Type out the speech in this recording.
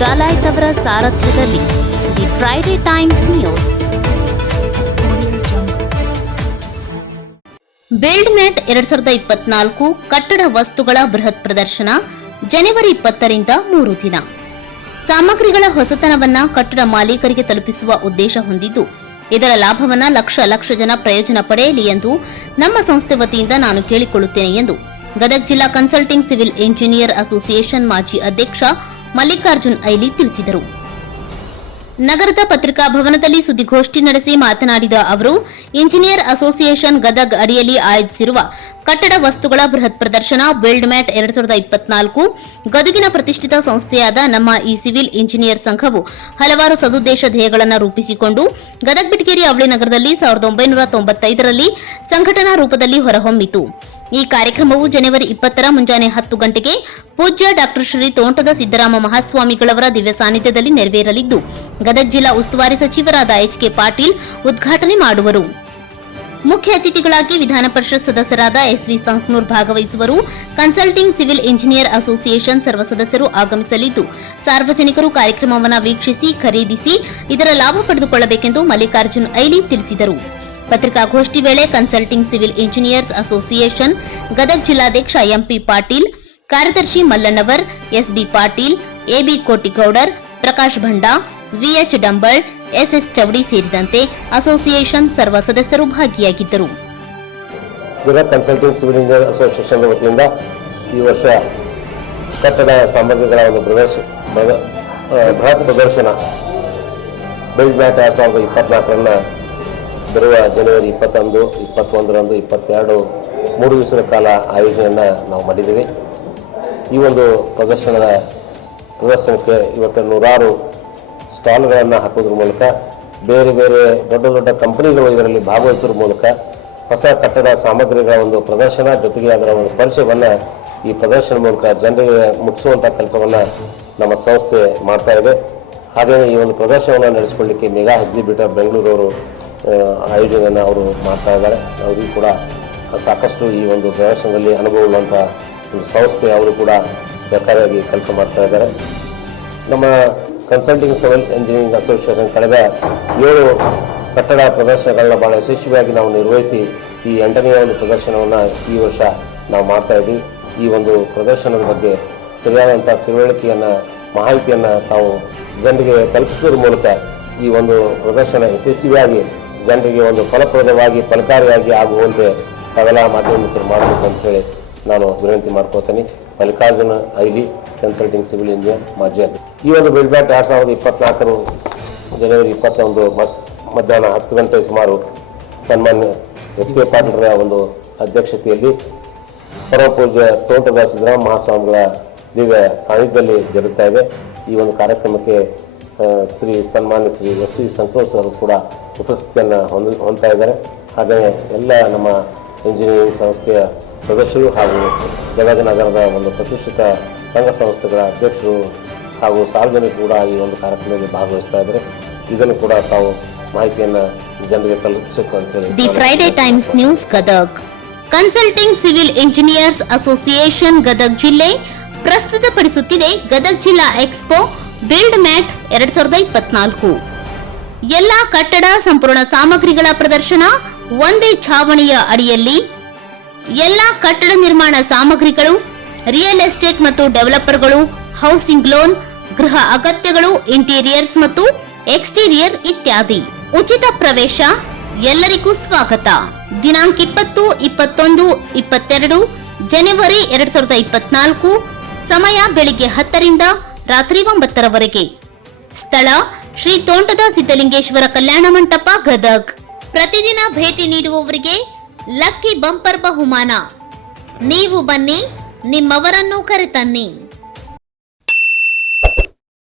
ಡಾಲಾಯ್ತ್ ಅವರ ಸಾರಥ್ಯದಲ್ಲಿ the Friday Times news. Build mat 2024 ಕಟ್ಟಡ ವಸ್ತುಗಳ ಬೃಹತ್ ಪ್ರದರ್ಶನ ಜನವರಿ 20ರಿಂದ 3 ದಿನ. ಸಾಮಗ್ರಿಗಳ ಹೊಸತನವನ್ನ ಕಟ್ಟಡ ಮಾಲೀಕರಿಗೆ ತಲುಪಿಸುವ ಉದ್ದೇಶ ಹೊಂದಿದ್ದು, ಇದರ ಲಾಭವನ್ನ ಲಕ್ಷ ಜನ ಪ್ರಯೋಜನ ಪಡೆಯಲಿ ಎಂದು ನಮ್ಮ ಸಂಸ್ಥೆ ವತಿಯಿಂದ ನಾನು ಕೇಳಿಕೊಳ್ಳುತ್ತೇನೆ ಎಂದು ಗದಗ ಜಿಲ್ಲಾ ಕನ್ಸಲ್ಟಿಂಗ್ ಸಿವಿಲ್ ಇಂಜಿನಿಯರ್ ಅಸೋಸಿಯೇಷನ್ ಮಾಜಿ ಅಧ್ಯಕ್ಷ ಮಲ್ಲಿಕಾರ್ಜುನ್ ಐಲಿ ತಿಳಿಸಿದರು. ನಗರದ ಪತ್ರಿಕಾ ಭವನದಲ್ಲಿ ಸುದ್ದಿಗೋಷ್ಠಿ ನಡೆಸಿ ಮಾತನಾಡಿದ ಅವರು, ಇಂಜಿನಿಯರ್ ಅಸೋಸಿಯೇಷನ್ ಗದಗ್ ಅಡಿಯಲ್ಲಿ ಆಯೋಜಿಸಿರುವ ಕಟ್ಟಡ ವಸ್ತುಗಳ ಬೃಹತ್ ಪ್ರದರ್ಶನ ಬಿಲ್ಡ್ ಮ್ಯಾಟ್ 2024 ಗದುಗಿನ ಪ್ರತಿಷ್ಠಿತ ಸಂಸ್ಥೆಯಾದ ನಮ್ಮ ಈ ಸಿವಿಲ್ ಇಂಜಿನಿಯರ್ ಸಂಘವು ಹಲವಾರು ಸದುದ್ದೇಶ ಧ್ಯೇಯಗಳನ್ನು ರೂಪಿಸಿಕೊಂಡು ಗದಗ್ ಬಿಟಗೇರಿ ಅವಳಿ ನಗರದಲ್ಲಿ 1995ರಲ್ಲಿ ಸಂಘಟನಾ ರೂಪದಲ್ಲಿ ಹೊರಹೊಮ್ಮಿತು. ಈ ಕಾರ್ಯಕ್ರಮವು ಜನವರಿ 20ರ ಮುಂಜಾನೆ 10 ಗಂಟೆಗೆ ಪೂಜ್ಯ ಡಾಕ್ಟರ್ ಶ್ರೀ ತೋಂಟದ ಸಿದ್ದರಾಮ ಮಹಾಸ್ವಾಮಿಗಳವರ ದಿವ್ಯ ಸಾನ್ನಿಧ್ಯದಲ್ಲಿ ನೆರವೇರಲಿದ್ದು, ಗದಗ ಜಿಲ್ಲಾ ಉಸ್ತುವಾರಿ ಸಚಿವರಾದ ಎಚ್.ಕೆ. ಪಾಟೀಲ್ ಉದ್ಘಾಟನೆ ಮಾಡುವರು. ಮುಖ್ಯ ಅತಿಥಿಗಳಾಗಿ ವಿಧಾನ ಪರಿಷತ್ ಸದಸ್ಯರಾದ ಎಸ್.ವಿ. ಸಂಕನೂರ್ ಭಾಗವಹಿಸುವರು. ಕನ್ಸಲ್ಟಿಂಗ್ ಸಿವಿಲ್ ಇಂಜಿನಿಯರ್ ಅಸೋಸಿಯೇಷನ್ ಸರ್ವ ಸದಸ್ಯರು ಆಗಮಿಸಲಿದ್ದು, ಸಾರ್ವಜನಿಕರು ಕಾರ್ಯಕ್ರಮವನ್ನು ವೀಕ್ಷಿಸಿ ಖರೀದಿಸಿ ಇದರ ಲಾಭ ಪಡೆದುಕೊಳ್ಳಬೇಕೆಂದು ಮಲ್ಲಿಕಾರ್ಜುನ್ ಐಲಿ ತಿಳಿಸಿದರು. ಪತ್ರಿಕಾಗೋಷ್ಠಿ ವೇಳೆ consulting civil engineers association Gadag ಜಿಲ್ಲಾಧ್ಯಕ್ಷ ಎಂಪಿ ಪಾಟೀಲ್, ಕಾರ್ಯದರ್ಶಿ Mallannavar, SB Patil, AB Kotigowdar, Prakash Bhanda, VH Dambal, SS Chaudi ಸೇರಿದಂತೆ ಅಸೋಸಿಯೇಷನ್ ಸರ್ವ ಸದಸ್ಯರು ಭಾಗಿಯಾಗಿದ್ದರು. Gadag consulting civil engineer association ವತಿಯಿಂದ ಈ ವರ್ಷ ಕಟ್ಟಡ ಸಾಮಗ್ರಿಗಳ ಒಂದು ಬೃಹತ್ ಪ್ರದರ್ಶನ ಬಿಲ್ಡ್ ಮ್ಯಾಟ್ 2024 ಬರುವ ಜನವರಿ 21, 21ರಂದು 22 3 ದಿವಸಗಳ ಕಾಲ ಆಯೋಜನೆಯನ್ನು ನಾವು ಮಾಡಿದ್ದೀವಿ. ಈ ಒಂದು ಪ್ರದರ್ಶನಕ್ಕೆ ಇವತ್ತು 100 ಸ್ಟಾಲ್ಗಳನ್ನು ಹಾಕೋದ್ರ ಮೂಲಕ ಬೇರೆ ಬೇರೆ ದೊಡ್ಡ ಕಂಪನಿಗಳು ಇದರಲ್ಲಿ ಭಾಗವಹಿಸೋದ್ರ ಮೂಲಕ ಹೊಸ ಕಟ್ಟಡ ಸಾಮಗ್ರಿಗಳ ಒಂದು ಪ್ರದರ್ಶನ ಜೊತೆಗೆ ಅದರ ಒಂದು ಪರಿಚಯವನ್ನು ಈ ಪ್ರದರ್ಶನ ಮೂಲಕ ಜನರಿಗೆ ಮುಟ್ಟಿಸುವಂಥ ಕೆಲಸವನ್ನು ನಮ್ಮ ಸಂಸ್ಥೆ ಮಾಡ್ತಾ ಇದೆ. ಹಾಗೆಯೇ ಈ ಒಂದು ಪ್ರದರ್ಶನವನ್ನು ನಡೆಸಿಕೊಳ್ಳಲಿಕ್ಕೆ ಮೆಗಾ ಎಕ್ಸಿಬಿಟರ್ ಬೆಂಗಳೂರವರು ಆಯೋಜನೆಯನ್ನು ಅವರು ಮಾಡ್ತಾ ಇದ್ದಾರೆ. ಅವರಿಗೂ ಕೂಡ ಸಾಕಷ್ಟು ಈ ಒಂದು ಪ್ರದರ್ಶನದಲ್ಲಿ ಅನುಭವವುಳ್ಳಂಥ ಒಂದು ಸಂಸ್ಥೆ, ಅವರು ಕೂಡ ಸಹಕಾರಿಯಾಗಿ ಕೆಲಸ ಮಾಡ್ತಾ ಇದ್ದಾರೆ. ನಮ್ಮ ಕನ್ಸಲ್ಟಿಂಗ್ ಸಿವಿಲ್ ಇಂಜಿನಿಯರಿಂಗ್ ಅಸೋಸಿಯೇಷನ್ ಕಳೆದ 7 ಕಟ್ಟಡ ಪ್ರದರ್ಶನಗಳನ್ನ ಭಾಳ ಯಶಸ್ವಿಯಾಗಿ ನಾವು ನಿರ್ವಹಿಸಿ ಈ 8ನೇ ಒಂದು ಪ್ರದರ್ಶನವನ್ನು ಈ ವರ್ಷ ನಾವು ಮಾಡ್ತಾ ಇದ್ದೀವಿ. ಈ ಒಂದು ಪ್ರದರ್ಶನದ ಬಗ್ಗೆ ಸರಿಯಾದಂಥ ತಿಳುವಳಿಕೆಯನ್ನು ಮಾಹಿತಿಯನ್ನು ತಾವು ಜನರಿಗೆ ತಲುಪಿಸೋದ್ರ ಮೂಲಕ ಈ ಒಂದು ಪ್ರದರ್ಶನ ಯಶಸ್ವಿಯಾಗಿ ಜನರಿಗೆ ಒಂದು ಫಲಪ್ರದವಾಗಿ ಫಲಕಾರಿಯಾಗಿ ಆಗುವಂತೆ ತಾವೆಲ್ಲ ಮಾಧ್ಯಮ ಮಿತ್ರರು ಮಾಡಬೇಕು ಅಂಥೇಳಿ ನಾನು ವಿನಂತಿ ಮಾಡ್ಕೋತೀನಿ. ಮಲ್ಲಿಕಾರ್ಜುನ ಐಲಿ, ಕನ್ಸಲ್ಟಿಂಗ್ ಸಿವಿಲ್ ಇಂಜಿನಿಯರ್, ಮಾಜಿ ಅಧ್ಯಕ್ಷ. ಈ ಒಂದು ಬಿಲ್ಡ್ ಮ್ಯಾಟ್ 2024 ಜನವರಿ 21 ಮಧ್ಯಾಹ್ನ 10 ಗಂಟೆ ಸುಮಾರು ಸನ್ಮಾನ್ಯ ಎಚ್.ಕೆ. ಪಾಟೀಲರ ಒಂದು ಅಧ್ಯಕ್ಷತೆಯಲ್ಲಿ ಪರಮ ಪೂಜ್ಯ ತೋಂಟದ ಸಿದ್ದರಾಮ ಮಹಾಸ್ವಾಮಿಗಳ ದಿವ್ಯ ಸಾನ್ನಿಧ್ಯದಲ್ಲಿ ಜರುಗ್ತಾ ಇದೆ. ಈ ಒಂದು ಕಾರ್ಯಕ್ರಮಕ್ಕೆ ಸನ್ಮಾನ್ಯ ಶ್ರೀ ಎಸ್.ವಿ. ಸಂಕನೂರ್ ಸರ್ ಕೂಡ ಉಪಸ್ಥಿತಿಯನ್ನು ಹೊಂದ್ತಾ ಇದ್ದಾರೆ. ಹಾಗೆಯೇ ಎಲ್ಲ ನಮ್ಮ ಇಂಜಿನಿಯರಿಂಗ್ ಸಂಸ್ಥೆಯ ಸದಸ್ಯರು ಹಾಗೂ ಗದಗ ನಗರದ ಒಂದು ಪ್ರತಿಷ್ಠಿತ ಸಂಘ ಸಂಸ್ಥೆಗಳ ಅಧ್ಯಕ್ಷರು ಹಾಗೂ ಸಾರ್ವಜನಿಕರು ಕೂಡ ಈ ಒಂದು ಕಾರ್ಯಕ್ರಮದಲ್ಲಿ ಭಾಗವಹಿಸ್ತಾ ಇದ್ದಾರೆ. ಇದನ್ನು ಕೂಡ ತಾವು ಮಾಹಿತಿಯನ್ನು ಜನರಿಗೆ ತಲುಪಿಸಬೇಕು ಅಂತ ಹೇಳಿ the Friday Times news Gadag. Consulting civil engineers association Gadag ಜಿಲ್ಲೆ ಪ್ರಸ್ತುತಪಡಿಸುತ್ತಿದೆ ಗದಗ ಜಿಲ್ಲಾ ಎಕ್ಸ್ಪೋ ಬಿಲ್ಡ್ ಮ್ಯಾಟ್ 2024. ಎಲ್ಲ ಕಟ್ಟಡ ಸಂಪೂರ್ಣ ಸಾಮಗ್ರಿಗಳ ಪ್ರದರ್ಶನ ಒಂದೇ ಛಾವಣಿಯ ಅಡಿಯಲ್ಲಿ. ಎಲ್ಲ ಕಟ್ಟಡ ನಿರ್ಮಾಣ ಸಾಮಗ್ರಿಗಳು, ರಿಯಲ್ ಎಸ್ಟೇಟ್ ಮತ್ತು ಡೆವಲಪರ್ಗಳು, ಹೌಸಿಂಗ್ ಲೋನ್, ಗೃಹ ಅಗತ್ಯಗಳು, ಇಂಟೀರಿಯರ್ಸ್ ಮತ್ತು ಎಕ್ಸ್ಟೀರಿಯರ್ ಇತ್ಯಾದಿ. ಉಚಿತ ಪ್ರವೇಶ, ಎಲ್ಲರಿಗೂ ಸ್ವಾಗತ. ದಿನಾಂಕ 20, 21, 22 ಜನವರಿ 2024. ಸಮಯ ಬೆಳಿಗ್ಗೆ 10ರಿಂದ ರಾತ್ರಿ 9ರವರೆಗೆ. ಸ್ಥಳ ಶ್ರೀ ತೋಂಟದ ಸಿದ್ದಲಿಂಗೇಶ್ವರ ಕಲ್ಯಾಣ ಮಂಟಪ, ಗದಗ್. ಪ್ರತಿದಿನ ಭೇಟಿ ನೀಡುವವರಿಗೆ ಲಕ್ಕಿ ಬಂಪರ್ ಬಹುಮಾನ. ನೀವು ಬನ್ನಿ, ನಿಮ್ಮವರನ್ನು ಕರೆತನ್ನಿ.